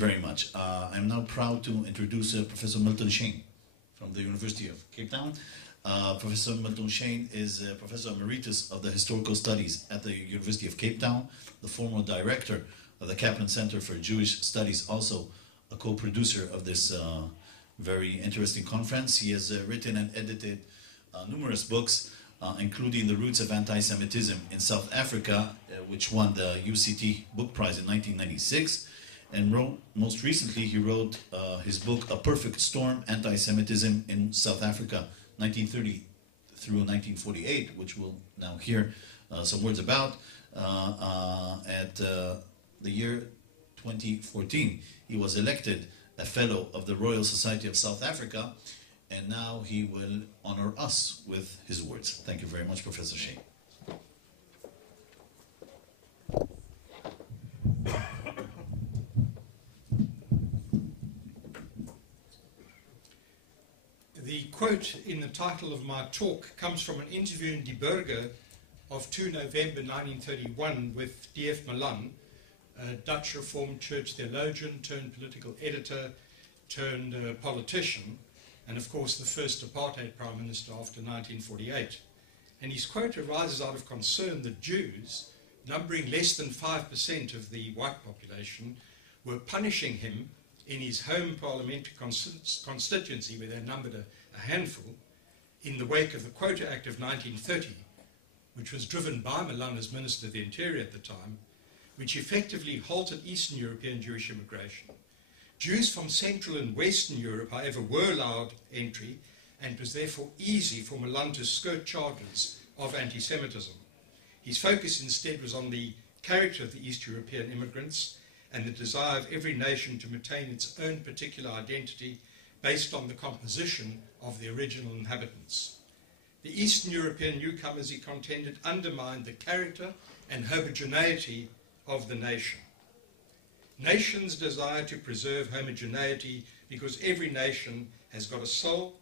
Very much. I'm now proud to introduce Professor Milton Shain from the University of Capetown. Professor Milton Shain is Professor Emeritus of the Historical Studies at the University of Capetown, the former director of the Kaplan Center for Jewish Studies, also a co-producer of this very interesting conference. He has written and edited numerous books, including The Roots of Anti-Semitism in South Africa, which won the UCT Book Prize in 1996. And most recently, he wrote his book, A Perfect Storm, Anti-Semitism in South Africa, 1930 through 1948, which we'll now hear some words about. At the year 2014, he was elected a Fellow of the Royal Society of South Africa, and now he will honor us with his words. Thank you very much, Professor Shain. The quote in the title of my talk comes from an interview in Die Burger of 2 November 1931 with D F Malan, a Dutch Reformed Church theologian turned political editor turned politician, and of course the first apartheid prime minister after 1948. And his quote arises out of concern that Jews, numbering less than 5% of the white population, were punishing him in his home parliamentary constituency, where they numbered a handful, in the wake of the Quota Act of 1930, which was driven by Malan as Minister of the Interior at the time, which effectively halted Eastern European Jewish immigration. Jews from Central and Western Europe, however, were allowed entry, and it was therefore easy for Malan to skirt charges of anti-Semitism. His focus instead was on the character of the East European immigrants and the desire of every nation to maintain its own particular identity based on the composition of the original inhabitants. The Eastern European newcomers, he contended, undermined the character and homogeneity of the nation. Nations desire to preserve homogeneity because every nation has got a soul,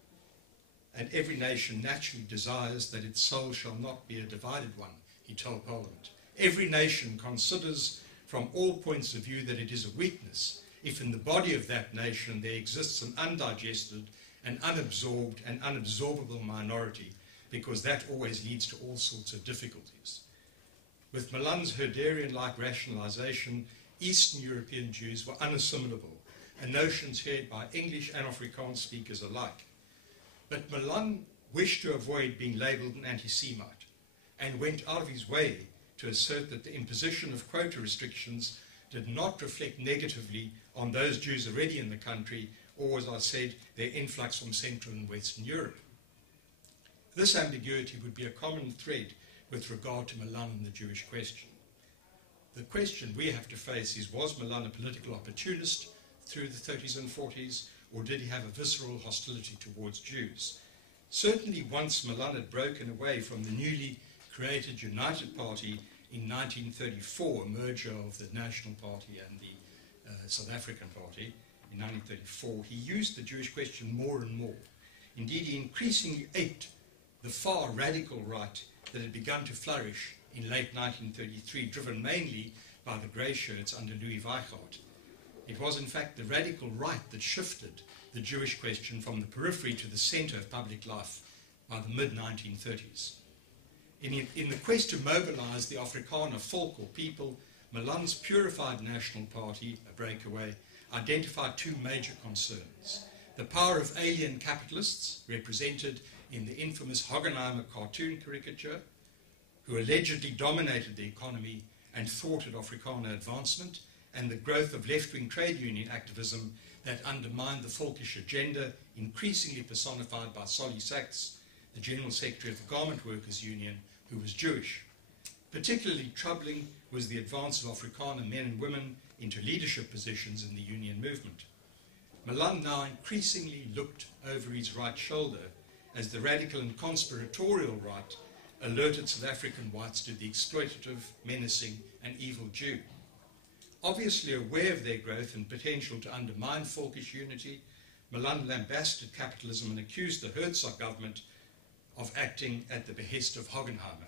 and every nation naturally desires that its soul shall not be a divided one, he told Parliament. Every nation considers from all points of view that it is a weakness if in the body of that nation there exists an undigested and unabsorbed and unabsorbable minority, because that always leads to all sorts of difficulties. With Malan's Herderian-like rationalization, Eastern European Jews were unassimilable, and notions shared by English and Afrikaans speakers alike. But Malan wished to avoid being labeled an anti-Semite, and went out of his way to assert that the imposition of quota restrictions did not reflect negatively on those Jews already in the country, or, as I said, their influx from Central and Western Europe. This ambiguity would be a common thread with regard to Malan and the Jewish question. The question we have to face is, was Malan a political opportunist through the 30s and 40s, or did he have a visceral hostility towards Jews? Certainly once Malan had broken away from the newly created United Party in 1934, a merger of the National Party and the South African Party in 1934, he used the Jewish question more and more. Indeed, he increasingly aped the far radical right that had begun to flourish in late 1933, driven mainly by the grey shirts under Louis Weichart. It was in fact the radical right that shifted the Jewish question from the periphery to the centre of public life by the mid-1930s. In the quest to mobilise the Afrikaner folk or people, Malan's purified National Party, a breakaway, identified two major concerns. The power of alien capitalists, represented in the infamous Hoggenheimer cartoon caricature, who allegedly dominated the economy and thwarted Afrikaner advancement, and the growth of left-wing trade union activism that undermined the folkish agenda, increasingly personified by Solly Sachs, the General Secretary of the Garment Workers Union, who was Jewish. Particularly troubling was the advance of Afrikaner men and women into leadership positions in the union movement. Malan now increasingly looked over his right shoulder as the radical and conspiratorial right alerted South African whites to the exploitative, menacing and evil Jew. Obviously aware of their growth and potential to undermine folkish unity, Malan lambasted capitalism and accused the Herzog government of acting at the behest of Hoggenheimer.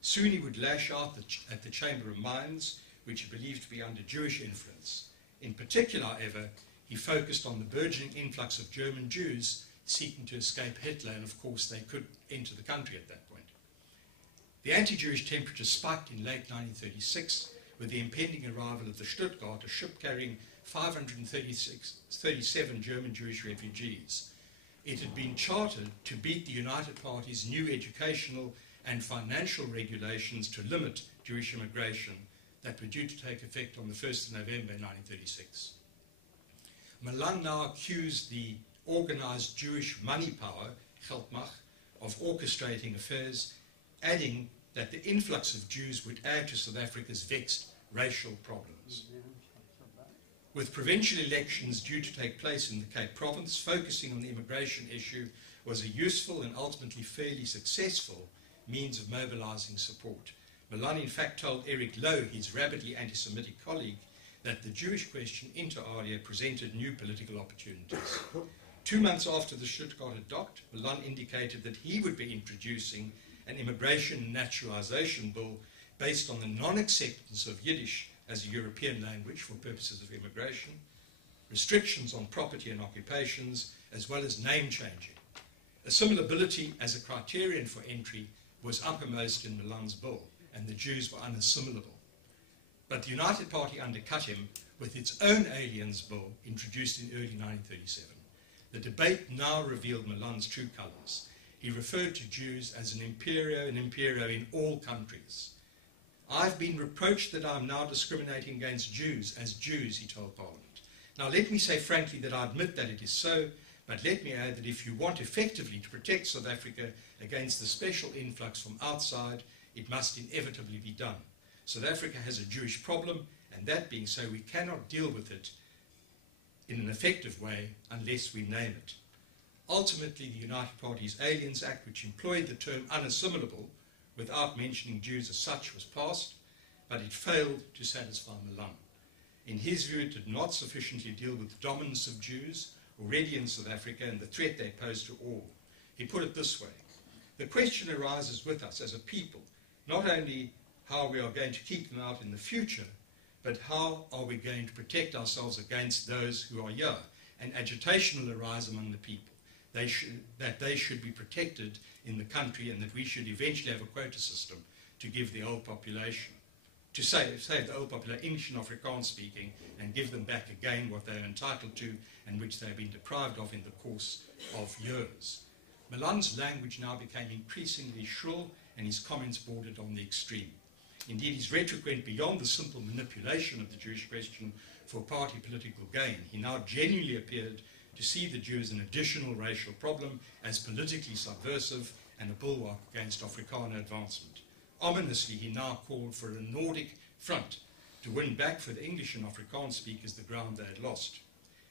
Soon he would lash out at the Chamber of Mines, which he believed to be under Jewish influence. In particular, however, he focused on the burgeoning influx of German Jews seeking to escape Hitler, and of course they could enter the country at that point. The anti-Jewish temperature spiked in late 1936 with the impending arrival of the Stuttgart, a ship carrying 537 German Jewish refugees. It had been chartered to beat the United Party's new educational and financial regulations to limit Jewish immigration that were due to take effect on the 1st of November 1936. Malan now accused the organized Jewish money power, Geldmacht, of orchestrating affairs, adding that the influx of Jews would add to South Africa's vexed racial problems. With provincial elections due to take place in the Cape Province, focusing on the immigration issue was a useful and ultimately fairly successful means of mobilizing support. Malan in fact told Eric Lowe, his rabidly anti-Semitic colleague, that the Jewish question inter alia presented new political opportunities. 2 months after the Stuttgart had docked, Malan indicated that he would be introducing an immigration and naturalization bill based on the non-acceptance of Yiddish as a European language for purposes of immigration, restrictions on property and occupations, as well as name changing. Assimilability as a criterion for entry was uppermost in Malan's bill, and the Jews were unassimilable. But the United Party undercut him with its own aliens bill introduced in early 1937. The debate now revealed Malan's true colours. He referred to Jews as an imperio in all countries. I've been reproached that I'm now discriminating against Jews as Jews, he told Parliament. Now let me say frankly that I admit that it is so, but let me add that if you want effectively to protect South Africa against the special influx from outside, it must inevitably be done. South Africa has a Jewish problem, and that being so, we cannot deal with it in an effective way unless we name it. Ultimately, the United Party's Aliens Act, which employed the term unassimilable without mentioning Jews as such, was passed, but it failed to satisfy Malan. In his view, it did not sufficiently deal with the dominance of Jews already in South Africa and the threat they pose to all. He put it this way: the question arises with us as a people, not only how we are going to keep them out in the future, but how are we going to protect ourselves against those who are here? And agitation will arise among the people. That they should be protected in the country, and that we should eventually have a quota system to give the old population, to save the old population, English and Afrikaans speaking, and give them back again what they are entitled to and which they have been deprived of in the course of years. Malan's language now became increasingly shrill, and his comments bordered on the extreme. Indeed, his rhetoric went beyond the simple manipulation of the Jewish question for party political gain. He now genuinely appeared to see the Jews as an additional racial problem, as politically subversive and a bulwark against Afrikaner advancement. Ominously, he now called for a Nordic front to win back for the English and Afrikaans speakers the ground they had lost.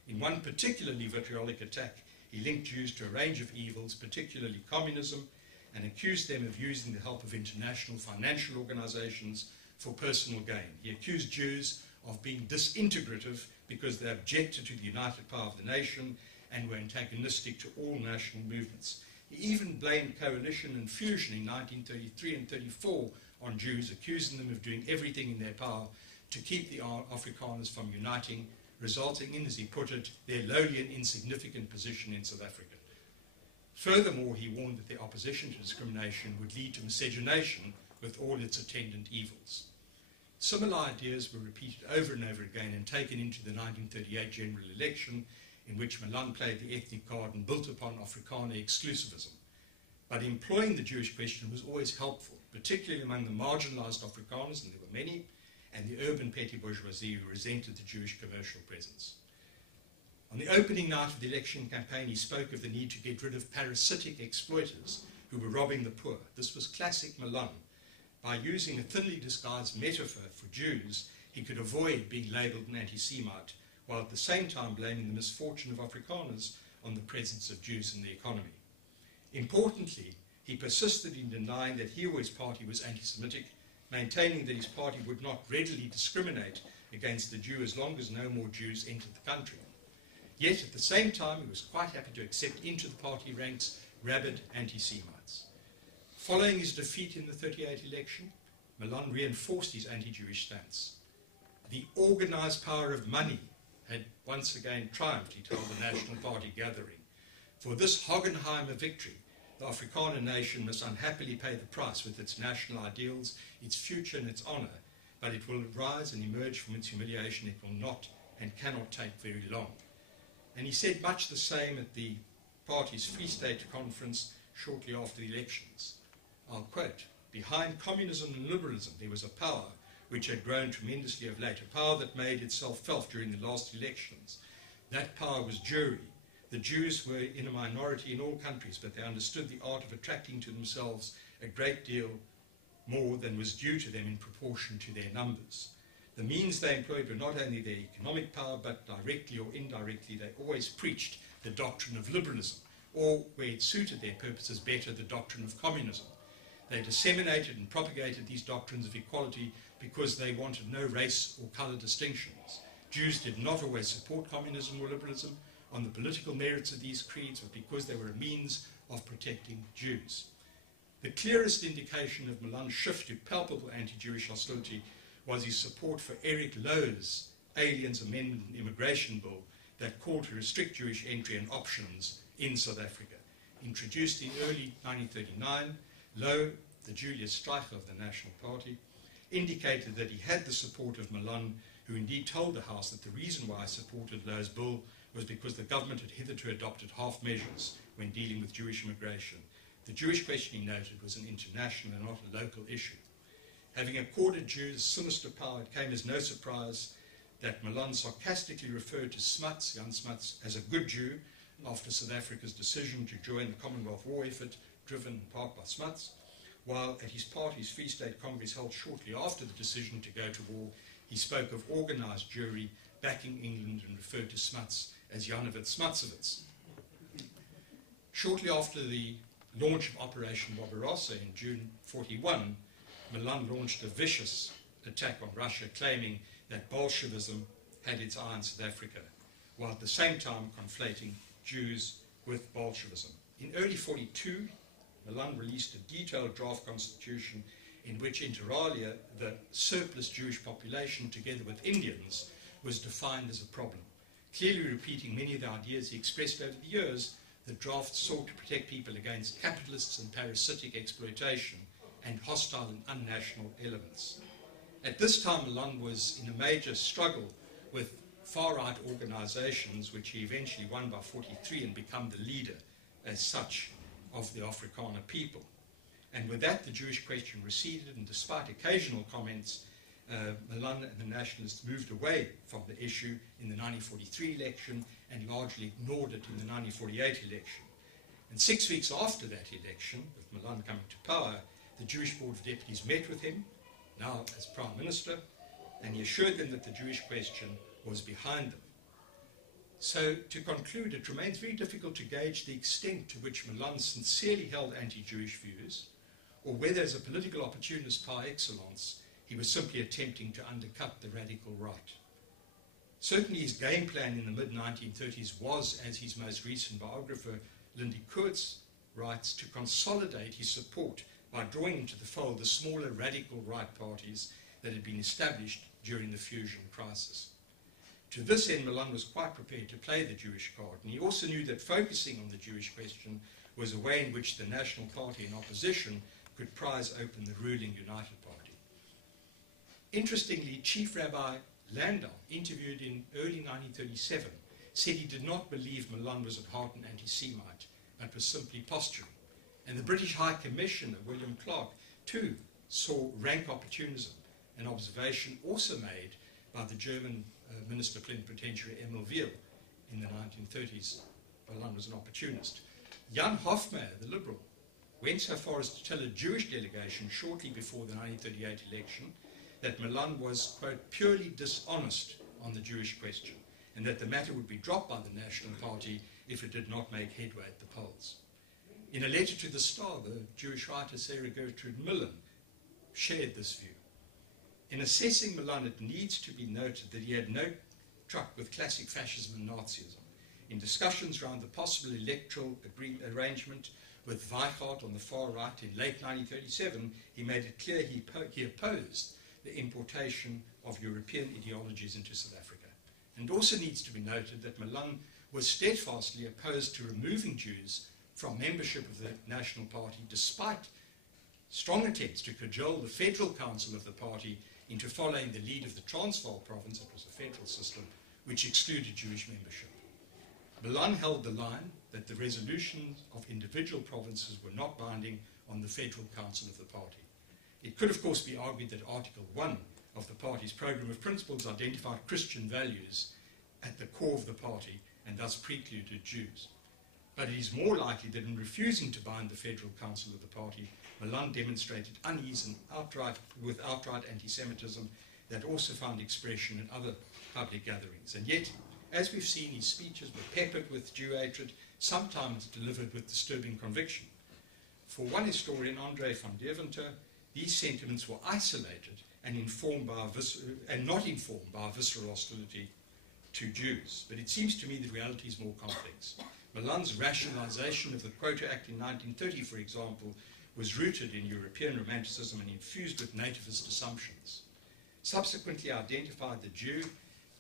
In one particularly vitriolic attack, he linked Jews to a range of evils, particularly communism, and accused them of using the help of international financial organizations for personal gain. He accused Jews of being disintegrative because they objected to the united power of the nation and were antagonistic to all national movements. He even blamed coalition and fusion in 1933 and 34 on Jews, accusing them of doing everything in their power to keep the Afrikaners from uniting, resulting in, as he put it, their lowly and insignificant position in South Africa. Furthermore, he warned that their opposition to discrimination would lead to miscegenation with all its attendant evils. Similar ideas were repeated over and over again and taken into the 1938 general election, in which Malan played the ethnic card and built upon Afrikaner exclusivism. But employing the Jewish question was always helpful, particularly among the marginalized Afrikaners, and there were many, and the urban petty bourgeoisie who resented the Jewish commercial presence. On the opening night of the election campaign, he spoke of the need to get rid of parasitic exploiters who were robbing the poor. This was classic Malan. By using a thinly disguised metaphor for Jews, he could avoid being labelled an anti-Semite, while at the same time blaming the misfortune of Afrikaners on the presence of Jews in the economy. Importantly, he persisted in denying that he or his party was anti-Semitic, maintaining that his party would not readily discriminate against the Jew as long as no more Jews entered the country. Yet at the same time, he was quite happy to accept into the party ranks rabid anti-Semites. Following his defeat in the 1938 election, Malan reinforced his anti-Jewish stance. The organized power of money had once again triumphed, he told the National Party gathering. For this Hockenheimer victory, the Afrikaner nation must unhappily pay the price with its national ideals, its future and its honour, but it will rise and emerge from its humiliation. It will not and cannot take very long. And he said much the same at the party's Free State conference shortly after the elections. I'll quote, "Behind communism and liberalism there was a power which had grown tremendously of late, a power that made itself felt during the last elections. That power was Jewry. The Jews were in a minority in all countries, but they understood the art of attracting to themselves a great deal more than was due to them in proportion to their numbers. The means they employed were not only their economic power, but directly or indirectly they always preached the doctrine of liberalism, or, where it suited their purposes better, the doctrine of communism. They disseminated and propagated these doctrines of equality because they wanted no race or colour distinctions. Jews did not always support communism or liberalism on the political merits of these creeds, but because they were a means of protecting Jews." The clearest indication of Malan's shift to palpable anti-Jewish hostility was his support for Eric Lowe's Aliens Amendment and Immigration Bill that called to restrict Jewish entry and options in South Africa. Introduced in early 1939, Lowe, the Julius Streicher of the National Party, indicated that he had the support of Malan, who indeed told the House that the reason why he supported Lowe's bill was because the government had hitherto adopted half measures when dealing with Jewish immigration. The Jewish question, he noted, was an international and not a local issue. Having accorded Jews sinister power, it came as no surprise that Malan sarcastically referred to Smuts, Jan Smuts, as a good Jew after South Africa's decision to join the Commonwealth war effort, driven in part by Smuts, while at his party's Free State Congress held shortly after the decision to go to war, he spoke of organised Jewry backing England and referred to Smuts as Janowitz Smutsowitz. Shortly after the launch of Operation Barbarossa in June 1941, Malan launched a vicious attack on Russia, claiming that Bolshevism had its eye on South Africa, while at the same time conflating Jews with Bolshevism. In early 1942, Malan released a detailed draft constitution in which, inter alia, the surplus Jewish population, together with Indians, was defined as a problem. Clearly repeating many of the ideas he expressed over the years, the draft sought to protect people against capitalists and parasitic exploitation and hostile and unnational elements. At this time, Malan was in a major struggle with far-right organizations, which he eventually won by 1943 and become the leader, as such, of the Afrikaner people. And with that, the Jewish question receded, and despite occasional comments, Malan and the nationalists moved away from the issue in the 1943 election and largely ignored it in the 1948 election. And 6 weeks after that election, with Malan coming to power, the Jewish Board of Deputies met with him, now as Prime Minister, and he assured them that the Jewish question was behind them. So, to conclude, it remains very difficult to gauge the extent to which Malan sincerely held anti-Jewish views, or whether as a political opportunist par excellence, he was simply attempting to undercut the radical right. Certainly his game plan in the mid-1930s was, as his most recent biographer, Lindy Kurtz, writes, to consolidate his support by drawing into the fold the smaller radical right parties that had been established during the fusion crisis. To this end, Malan was quite prepared to play the Jewish card, and he also knew that focusing on the Jewish question was a way in which the National Party in opposition could prize open the ruling United Party. Interestingly, Chief Rabbi Landau, interviewed in early 1937, said he did not believe Malan was at heart an anti-Semite, but was simply posturing. And the British High Commissioner, William Clark, too, saw rank opportunism, an observation also made by the German Minister Plenipotentiary Emil Wiel in the 1930s. Malan was an opportunist. Jan Hofmeyr, the Liberal, went so far as to tell a Jewish delegation shortly before the 1938 election that Malan was, quote, purely dishonest on the Jewish question, and that the matter would be dropped by the National Party if it did not make headway at the polls. In a letter to the Star, the Jewish writer Sarah Gertrude Millen shared this view. In assessing Malan, it needs to be noted that he had no truck with classic fascism and Nazism. In discussions around the possible electoral arrangement with Weichardt on the far right in late 1937, he made it clear he opposed the importation of European ideologies into South Africa. And it also needs to be noted that Malan was steadfastly opposed to removing Jews from membership of the National Party, despite strong attempts to cajole the Federal Council of the party into following the lead of the Transvaal province. It was a federal system which excluded Jewish membership. Malan held the line that the resolutions of individual provinces were not binding on the Federal Council of the party. It could, of course, be argued that Article 1 of the party's programme of principles identified Christian values at the core of the party and thus precluded Jews. But it is more likely that in refusing to bind the Federal Council of the party, Malan demonstrated unease and with outright anti-Semitism that also found expression in other public gatherings. And yet, as we've seen, his speeches were peppered with Jew hatred, sometimes delivered with disturbing conviction. For one historian, André van Deventer, these sentiments were isolated and not informed by visceral hostility to Jews. But it seems to me that reality is more complex. Malan's rationalization of the Quota Act in 1930, for example, was rooted in European romanticism and infused with nativist assumptions. Subsequently identified the Jew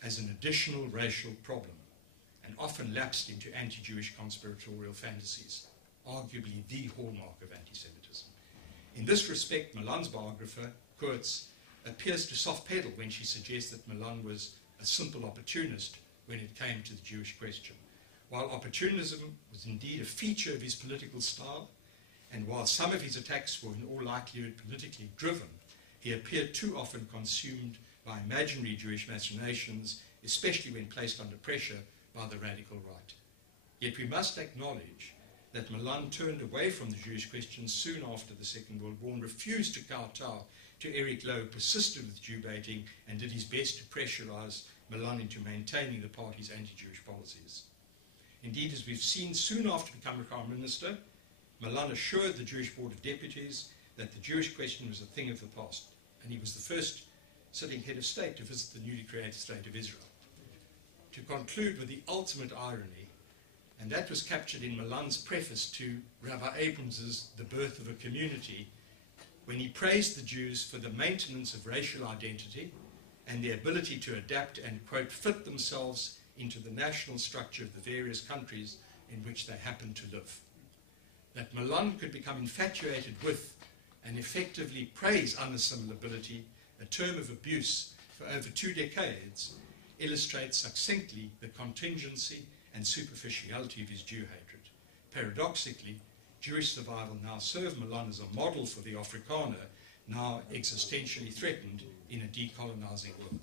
as an additional racial problem and often lapsed into anti-Jewish conspiratorial fantasies, arguably the hallmark of anti-Semitism. In this respect, Malan's biographer, Kurtz, appears to soft-pedal when she suggests that Malan was a simple opportunist when it came to the Jewish question. While opportunism was indeed a feature of his political style, and while some of his attacks were in all likelihood politically driven, he appeared too often consumed by imaginary Jewish machinations, especially when placed under pressure by the radical right. Yet we must acknowledge that Malan turned away from the Jewish question soon after the Second World War and refused to kowtow to Eric Lowe, persisted with Jew baiting, and did his best to pressurize Malan into maintaining the party's anti-Jewish policies. Indeed, as we've seen, soon after becoming Prime Minister, Malan assured the Jewish Board of Deputies that the Jewish question was a thing of the past, and he was the first sitting head of state to visit the newly created state of Israel. To conclude with the ultimate irony, and that was captured in Malan's preface to Rabbi Abrams's The Birth of a Community, when he praised the Jews for the maintenance of racial identity and the ability to adapt and, quote, fit themselves into the national structure of the various countries in which they happen to live. That Malan could become infatuated with and effectively praise unassimilability, a term of abuse for over 2 decades, illustrates succinctly the contingency and superficiality of his Jew hatred. Paradoxically, Jewish survival now served Malan as a model for the Afrikaner, now existentially threatened in a decolonizing world.